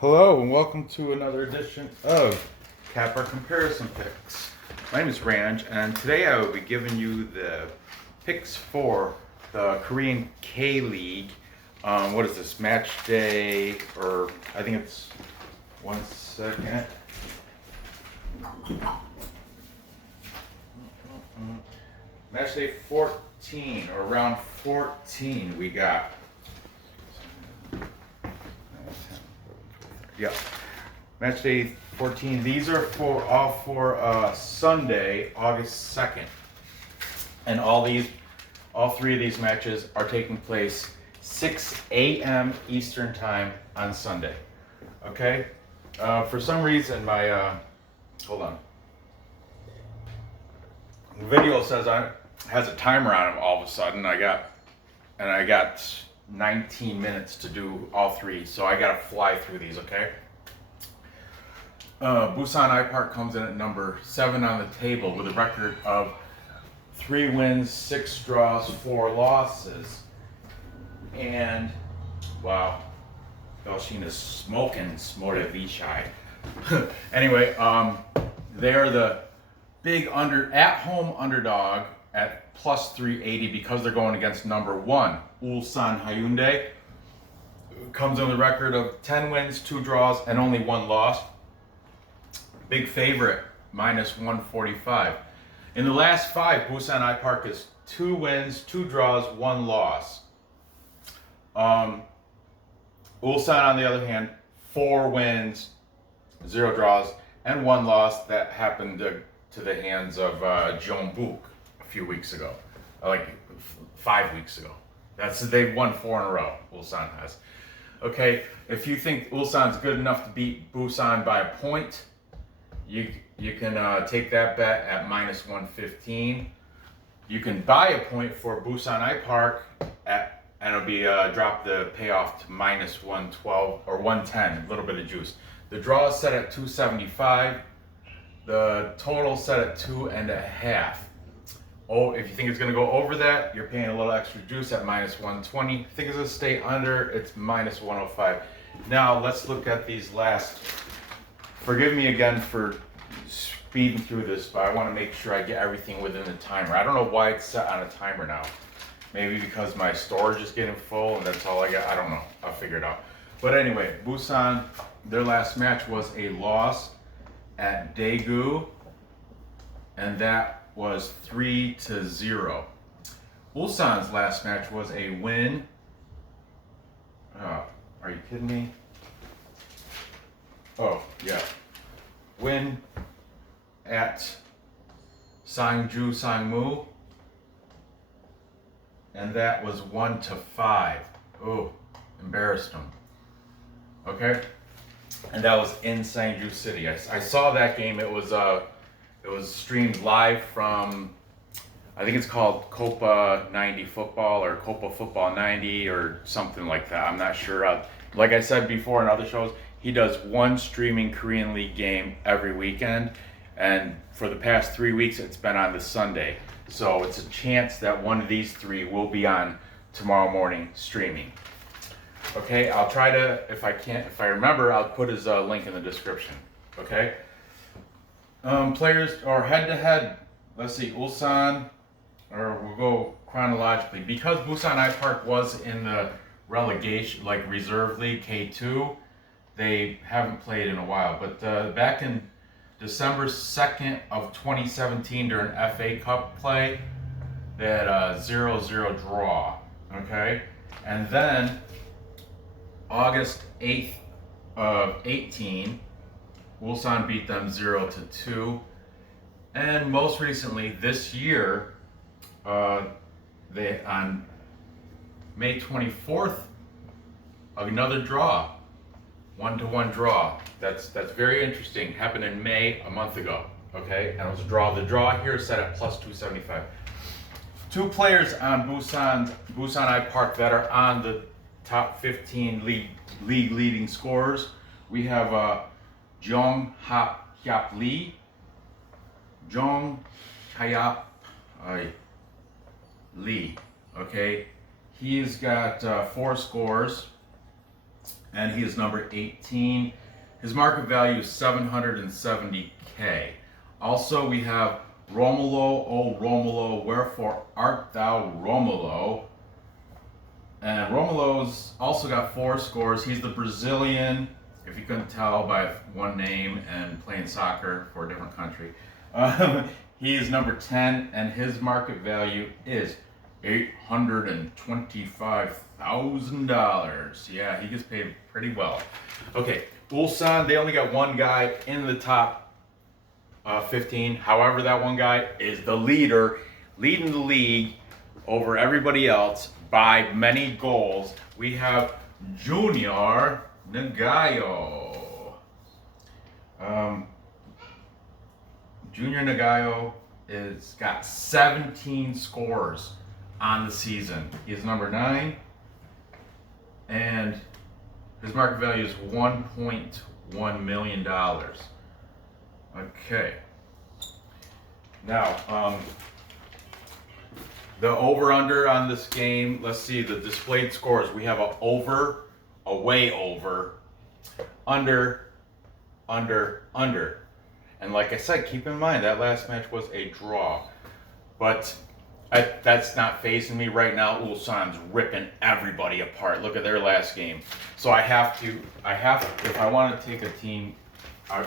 Hello and welcome to another edition of Capper Comparison Picks. My name is Ranj and today I will be giving you the picks for the Korean K-League. What is this? Match day, or I think it's 1 second. Match day 14 or round 14 we got. Yeah, match day 14. These are all for Sunday, August 2nd, and all three of these matches are taking place 6 a.m. Eastern time on Sunday. Okay. For some reason, my hold on. The video says has a timer on it. All of a sudden, I got 19 minutes to do all three, so I gotta fly through these, okay? Busan IPark comes in at number 7 on the table with a record of 3 wins, 6 draws, 4 losses. And, wow, Belsheen is smoking Smorta Vishai. Anyway, they are the big at-home underdog at plus 380 because they're going against number 1, Ulsan Hyundai. Comes on the record of 10 wins, 2 draws, and only 1 loss. Big favorite, minus 145. In the last 5, Busan IPark is 2 wins, 2 draws, 1 loss. Ulsan, on the other hand, 4 wins, 0 draws, and 1 loss that happened to the hands of Jeonbuk a few weeks ago, like 5 weeks ago. They've won 4 in a row. Ulsan has. Okay, if you think Ulsan's good enough to beat Busan by a point, you can take that bet at minus 115. You can buy a point for Busan IPark and it'll be drop the payoff to minus 112 or 110, a little bit of juice. The draw is set at 275. The total set at 2.5. Oh, if you think it's going to go over that, you're paying a little extra juice at minus 120. Think it's going to stay under, it's minus 105. Now let's look at these last. Forgive me again for speeding through this, but I want to make sure I get everything within the timer. I don't know why it's set on a timer now. Maybe because my storage is getting full and that's all I got. I don't know. I'll figure it out. But anyway, Busan, their last match was a loss at Daegu, and that was 3-0. Ulsan's last match was a win. Are you kidding me? Oh, yeah. Win at Sangju Sangmu, and that was 1-5. Oh, embarrassed them. Okay, and that was in Sangju City. I saw that game. It was streamed live from, I think it's called Copa 90 Football or Copa Football 90 or something like that. I'm not sure. Like I said before in other shows, he does one streaming Korean League game every weekend, and for the past 3 weeks it's been on the Sunday. So it's a chance that one of these 3 will be on tomorrow morning streaming. Okay, I'll try to, if I remember, I'll put his link in the description. Okay. Players or head-to-head. Let's see, Ulsan, or we'll go chronologically. Because Busan IPark was in the relegation, like reserve league K2, they haven't played in a while. But back in December 2nd of 2017 during FA Cup play, they had a 0-0 draw. Okay, and then August 8th of 18. Ulsan beat them 0-2, and most recently this year, they on May 24th, another draw, 1-1 draw. That's very interesting. Happened in May a month ago. Okay, and it was a draw. The draw here is set at plus 275. 2 players on Busan IPark that are on the top 15 league leading scorers. We have Jong Hyap Lee. Jong Hyap Lee. Okay, he's got 4 scores. and he is number 18. His market value is 770K. Also, we have Romulo, O Romulo, wherefore art thou Romulo? And Romulo's also got 4 scores. He's the Brazilian, if you couldn't tell by one name and playing soccer for a different country. He is number 10, and his market value is $825,000. Yeah, he gets paid pretty well. Okay, Ulsan, they only got one guy in the top 15. However, that one guy is the leader, leading the league over everybody else by many goals. We have Junior Nagaio. Junior Nagaio is got 17 scores on the season. He's number 9, and his market value is $1.1 million. Okay. Now, the over-under on this game, let's see the displayed scores. We have a over, a way over, under, under, under. And like I said, keep in mind that last match was a draw. But that's not phasing me right now. Ulsan's ripping everybody apart. Look at their last game. So I have to, if I want to take a team, I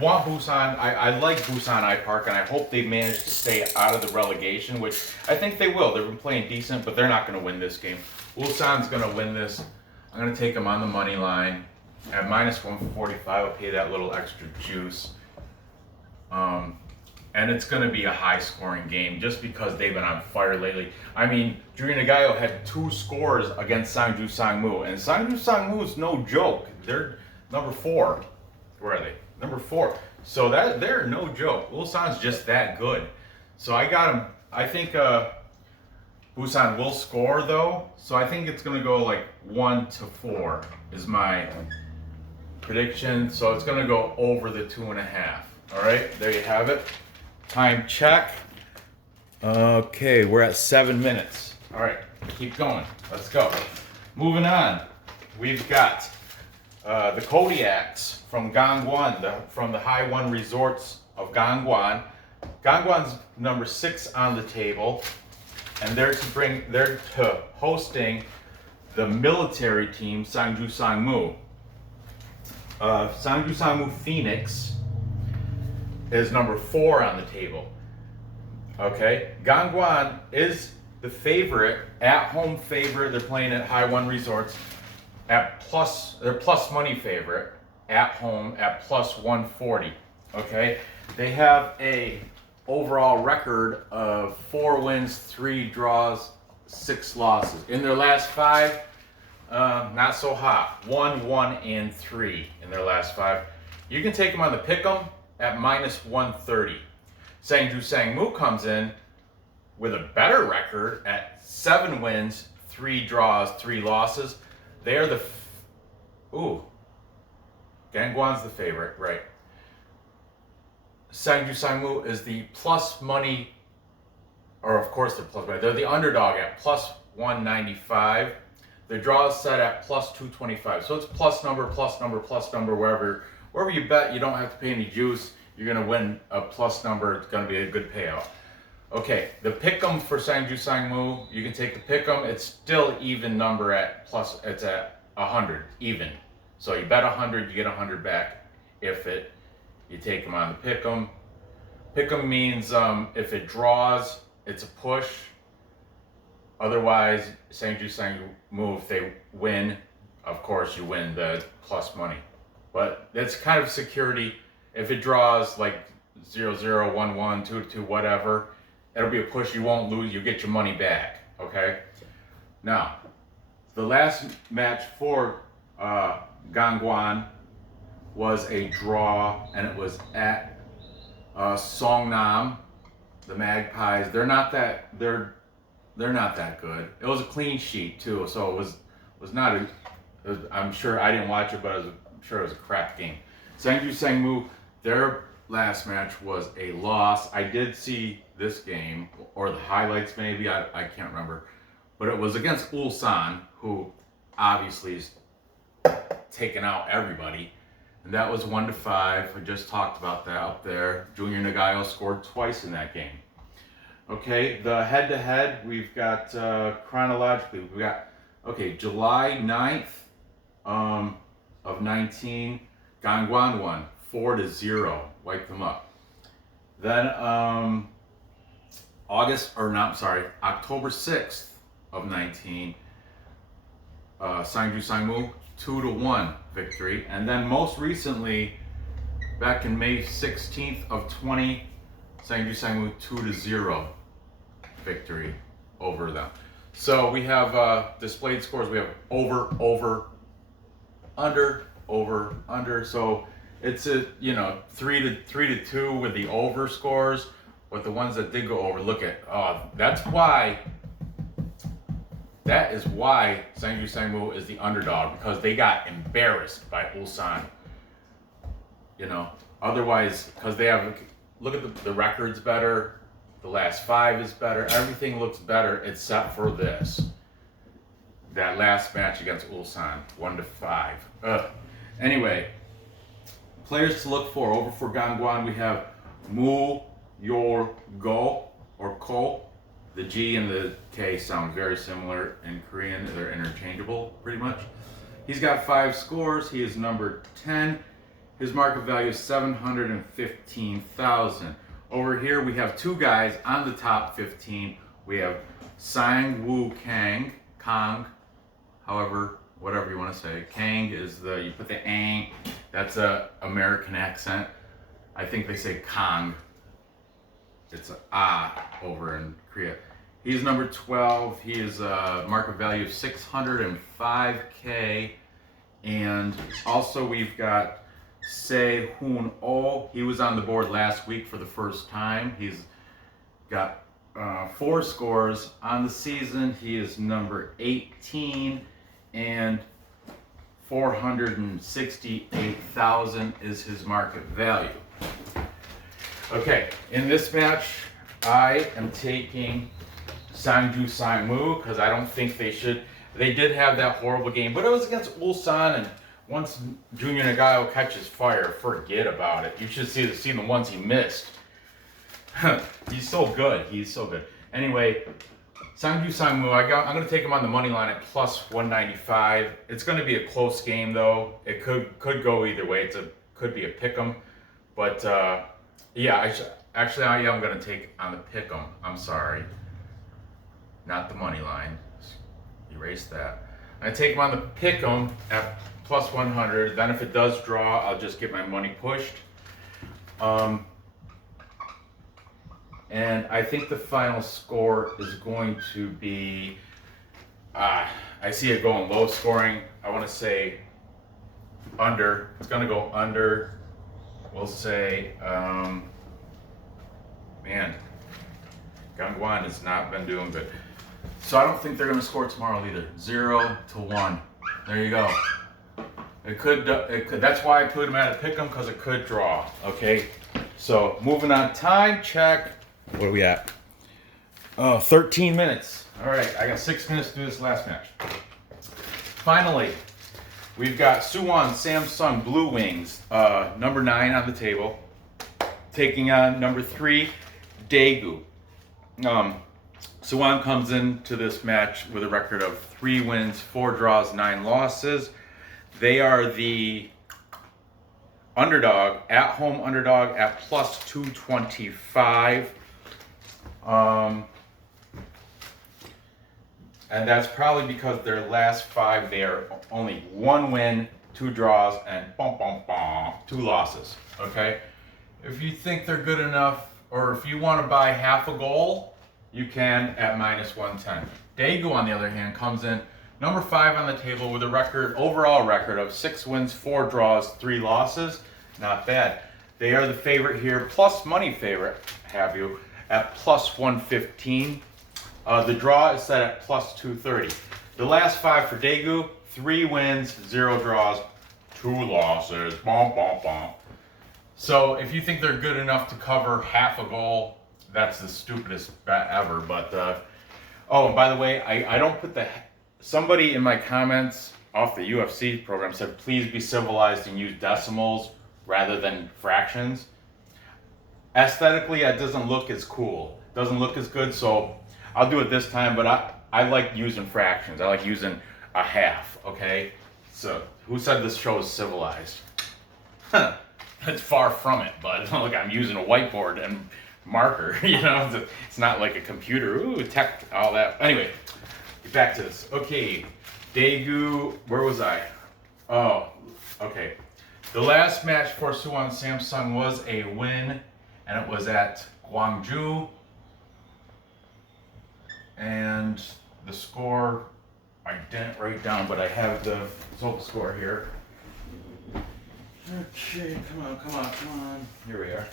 want Busan. I like Busan IPark, and I hope they manage to stay out of the relegation, which I think they will. They've been playing decent, but they're not going to win this game. Ulsan's going to win this. I'm going to take them on the money line. At -145, I'll pay that little extra juice. And it's going to be a high-scoring game just because they've been on fire lately. I mean, Junior Nagaio had 2 scores against Sangju Sangmu, and Sangju Sangmu is no joke. They're number 4. Where are they? Number 4. So they're no joke. Ulsan's just that good. So I got him. I think Busan will score though. So I think it's going to go like 1-4 is my prediction. So it's going to go over the 2.5. All right, there you have it. Time check. Okay, we're at 7 minutes. All right, keep going. Let's go. Moving on. We've got the Kodiaks from Gangwon, from the High One Resorts of Gangwon. Gangwon's number 6 on the table, and they're hosting the military team Sangju Sangmu. Sangju Sangmu Phoenix is number 4 on the table. Okay, Gangwon is the favorite, at-home favorite. They're playing at High One Resorts. They're plus money favorite at home at +140. Okay, they have a overall record of 4 wins, 3 draws, 6 losses. In their last 5, not so hot. 1, 1, and 3 in their last 5. You can take them on the pick'em at -130. Sangju Sangmu comes in with a better record at 7 wins, 3 draws, 3 losses. They are the Gangwon's the favorite, right? Sangju Sangmu is the plus money, or of course they're plus money. They're the underdog at +195. The draw is set at +225. So it's plus number, plus number, plus number. Wherever you bet, you don't have to pay any juice. You're gonna win a plus number. It's gonna be a good payout. Okay, the pick'em for Sangju Sangmu, you can take the pick'em. It's still even number at it's at 100 even. So you bet 100, you get 100 back. If you take them on the pick'em. Pick'em means if it draws, it's a push. Otherwise, Sangju Sangmu, if they win, of course you win the plus money. But that's kind of security. If it draws like 0-0, 1-1, 2-2, whatever, it'll be a push. You won't lose. You get your money back. Okay. Now, the last match for Gangwon was a draw, and it was at Songnam, the Magpies. They're not that good. It was a clean sheet too, so it was not a. I'm sure I didn't watch it, but I'm sure it was a crap game. Sangju Sangmu, their last match was a loss. I did see this game, or the highlights maybe, I can't remember. But it was against Ulsan, who obviously is taking out everybody. And that was 1-5. We just talked about that up there. Junior Nagaio scored twice in that game. Okay, the head-to-head, we've got chronologically, we've got, okay, July 9th of 19, Gangwon won 4-0, wiped them up. Then October 6th of 19, Sangju Sangmu 2-1 victory. And then most recently, back in May 16th of 20, Sangju Sangmu 2-0 victory over them. So we have displayed scores. We have over, under. So it's a 3-2 with the over scores, but the ones that did go over, look at that is why Sangju Sangmu is the underdog, because they got embarrassed by Ulsan. Otherwise, because they have, look at the record's better, the last 5 is better, everything looks better except for this. That last match against Ulsan, 1-5. Anyway, players to look for. Over for Gangwon, we have Mu Yor Go or Ko. The G and the K sound very similar in Korean. They're interchangeable, pretty much. He's got 5 scores. He is number 10. His market value is 715,000. Over here, we have 2 guys on the top 15. We have Sang-woo Kang, however, whatever you want to say. Kang is you put the ang, that's a American accent. I think they say Kang. It's a over in Korea. He's number 12. He is a market value of 605K. And also we've got Se Hoon Oh. He was on the board last week for the first time. He's got 4 scores on the season. He is number 18, and 468,000 is his market value. Okay, in this match, I am taking Sangju Sangmu because I don't think they should. They did have that horrible game, but it was against Ulsan, and once Junior Nagaio catches fire, forget about it. You should see the ones he missed. He's so good. Anyway, Sangju Sangmu, I'm going to take him on the money line at plus 195. It's going to be a close game, though. It could go either way. Could be a pick'em, but yeah, I am going to take on the pick'em. I'm sorry, not the money line. Erase that. I take him on the pick'em at plus 100. Then if it does draw, I'll just get my money pushed. And I think the final score is going to be, I see it going low scoring. I want to say under. It's going to go under. We'll say, man, Gangwon has not been doing good. So I don't think they're going to score tomorrow either. 0-1. There you go. It could. That's why I put them at a pick'em, because it could draw. Okay. So moving on. Time check. What are we at? 13 minutes. All right. I got 6 minutes to do this last match. Finally, we've got Suwon Samsung Blue Wings, number 9 on the table, taking on number 3 Daegu. Suwon comes into this match with a record of 3 wins, 4 draws, 9 losses. They are the underdog, at-home underdog at plus 225. And that's probably because their last 5, they are only 1 win, 2 draws, and 2 losses. Okay? If you think they're good enough, or if you want to buy half a goal, you can at minus 110. Daegu, on the other hand, comes in number 5 on the table with a overall record of 6 wins, 4 draws, 3 losses. Not bad. They are the favorite here, plus money favorite, at plus 115. The draw is set at plus 230. The last 5 for Daegu, 3 wins, 0 draws, 2 losses. So if you think they're good enough to cover half a goal, that's the stupidest bet ever. But oh, and by the way, I don't put somebody in my comments off the UFC program said, please be civilized and use decimals rather than fractions. Aesthetically, it doesn't look as cool. Doesn't look as good, so I'll do it this time, but I like using fractions. I like using a half, okay? So, who said this show is civilized? Huh. It's far from it, but look, I'm using a whiteboard and marker, you know? It's not like a computer. Ooh, tech, all that. Anyway, get back to this. Okay, Daegu, where was I? Oh, okay. The last match for Suwon Samsung was a win, and it was at Gwangju. And the score, I didn't write down, but I have the total score here. Okay, come on, come on, come on. Here we are.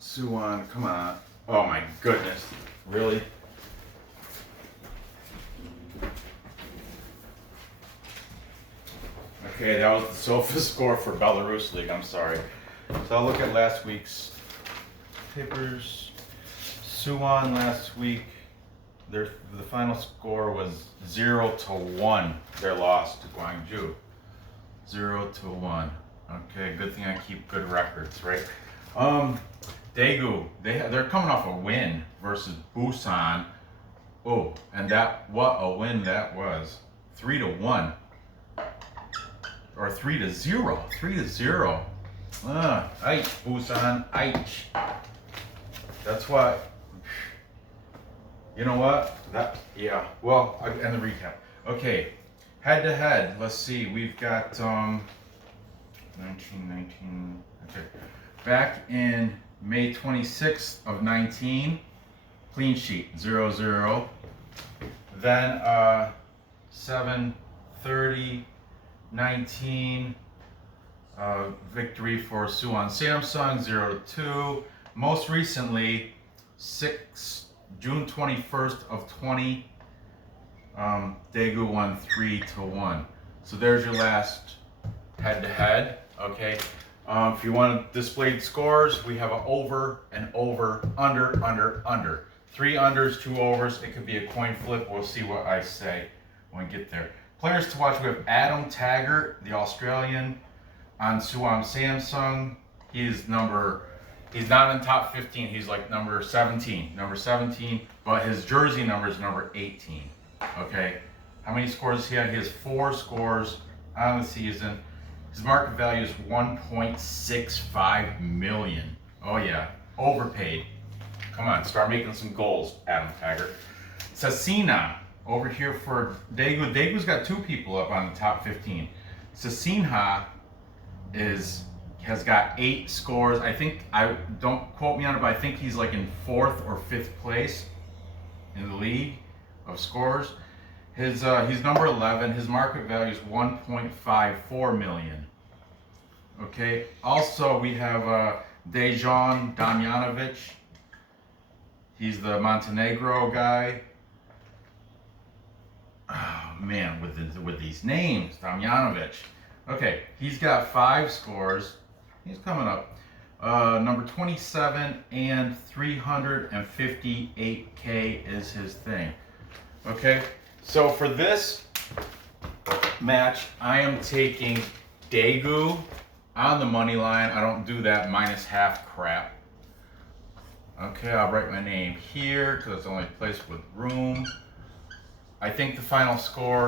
Suwon, come on. Oh my goodness, really? Okay, that was the SOFA score for Belarus League, I'm sorry. So I'll look at last week's papers. Suwon last week, the final score was 0-1. Their loss to Gwangju. 0-1. Okay, good thing I keep good records, right? Daegu, they're coming off a win versus Busan. Oh, and what a win that was. 3-1. Or 3-0. 3-0. Aich, Busan, aich. That's what. You know what? Yeah. Well, and the recap. Okay, head to head. Let's see. We've got 19. Okay, back in May 26th of 19, clean sheet 0-0. Then 7/30, 19. Victory for Suwon Samsung 0-2. Most recently, June 21st of 20. Daegu won 3-1. So there's your last head-to-head. Okay. If you want to display scores, we have an over and over, under. 3 unders, 2 overs. It could be a coin flip. We'll see what I say when we get there. Players to watch, we have Adam Taggart, the Australian, on Suwon Samsung. He's not in top 15. He's like number 17, but his jersey number is number 18. Okay. How many scores does he have? He has 4 scores on the season. His market value is 1.65 million. Oh yeah, overpaid. Come on, start making some goals, Adam Taggart. Sasina over here for Daegu. Daegu's got 2 people up on the top 15. Sasinha has got 8 scores. I think, don't quote me on it, but I think he's like in 4th or 5th place in the league of scores. He's number 11. His market value is 1.54 million. Okay. Also, we have Dejan Damjanovic. He's the Montenegro guy. Oh man, with these names, Damjanovic. Okay, he's got 5 scores. He's coming up. Number 27 and 358K is his thing. Okay, so for this match, I am taking Daegu on the money line. I don't do that -half crap. Okay, I'll write my name here because it's the only place with room. I think the final score